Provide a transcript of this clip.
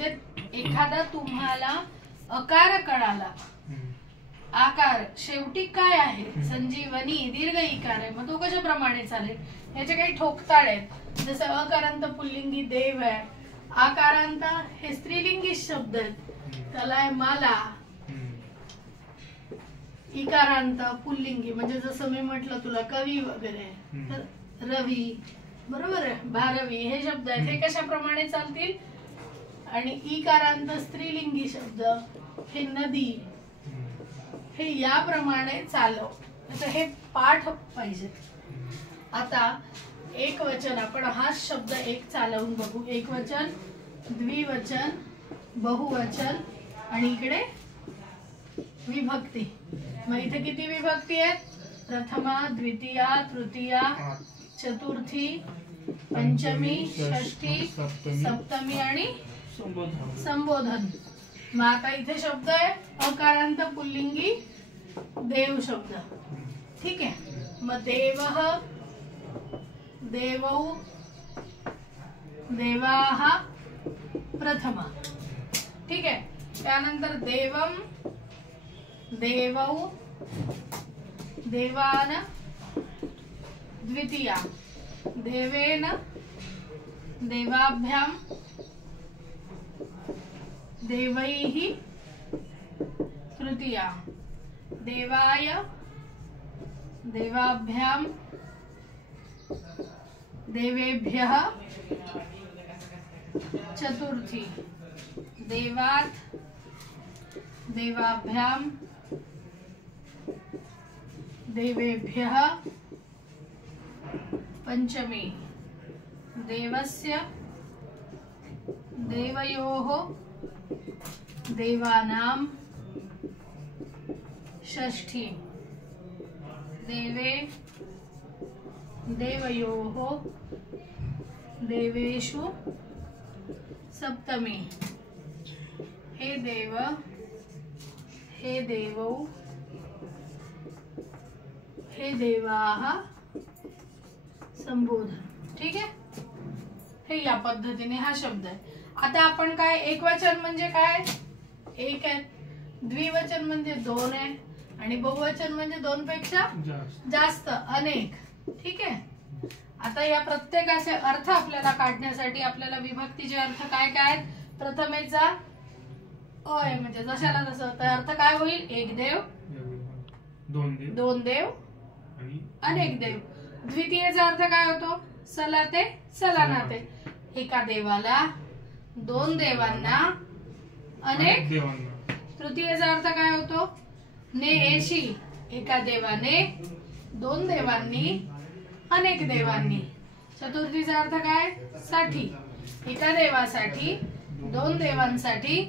एखादा तुम्हाला अकार कळाला, आकार शेवटी काय आहे, संजीवनी दीर्घ इकार आहे, मग तो कशाप्रमाणे चालेल, याचे काही ठोकताळ आहेत. जसं अकारांत पुल्लिंगी देव आहे, आकारांत हे स्त्रीलिंगी शब्द आहेत, त्याला आहे माला. इकारांत पुल्लिंगी म्हणजे जसं मी म्हटलं तुला कवी वगैरे, तर रवी, बरोबर आहे, भारवी हे शब्द आहेत, हे कशाप्रमाणे चालतील. आणि इकारांत स्त्रीलिंगी शब्द हे नदी, हे याप्रमाणे चालव. हे पाठ पाहिजे. आता एक वचन आपण हा शब्द एक चालवून बघू. एक वचन, द्विवचन, बहुवचन आणि इकडे विभक्ती. मग इथे किती विभक्ती आहेत? प्रथमा, द्वितीया, तृतीया, चतुर्थी, पंचमी, षष्ठी, सप्तमी आणि संबोधन. मग आता इथे शब्द आहे अकारांत पुल्लिंगी देव शब्द. ठीक आहे. मग देवः, देवौ, देवाः प्रथमा. ठीक आहे. त्यानंतर देवम, देवौ, देवान द्वितीया, देवेन, देवाभ्याम, देवैः तृतीया, देवाय, देवाभ्याम, देवेभ्यः चतुर्थी, देवात्, देवाभ्याम, देवेभ्यः पंचमी, देवस्य, देवयोः, देवानां षष्ठी, देवे, देवयोः, देवेषु सप्तमी. हे देव, हे देवौ, हे देवाः संबोधन. ठीक आहे. हे या पद्धतीने हा शब्द आहे. आता आपण काय, एक वचन म्हणजे काय, एक आहे, द्विवचन म्हणजे दोन आहे, आणि बहुवचन म्हणजे दोन पेक्षा जास्त, अनेक. ठीक आहे. आता या प्रत्येकाचे अर्थ आपल्याला काढण्यासाठी आपल्याला विभक्तीचे अर्थ काय काय आहेत. प्रथमेचा अय म्हणजे जशाला तसं, तर अर्थ काय होईल, एक देव, दोन देव, अनेक देव. द्वितीयेचा अर्थ काय होतो, सलाते, सलानाते, एका देवाला, दोन देवांना, अनेक देवांना. तृतीयेचा अर्थ काय होतो, ने एशी, एका देवाने, दोन देवांनी, अनेक देवांनी. चतुर्थीचा अर्थ काय, साठी, एका देवासाठी, दोन देवांसाठी,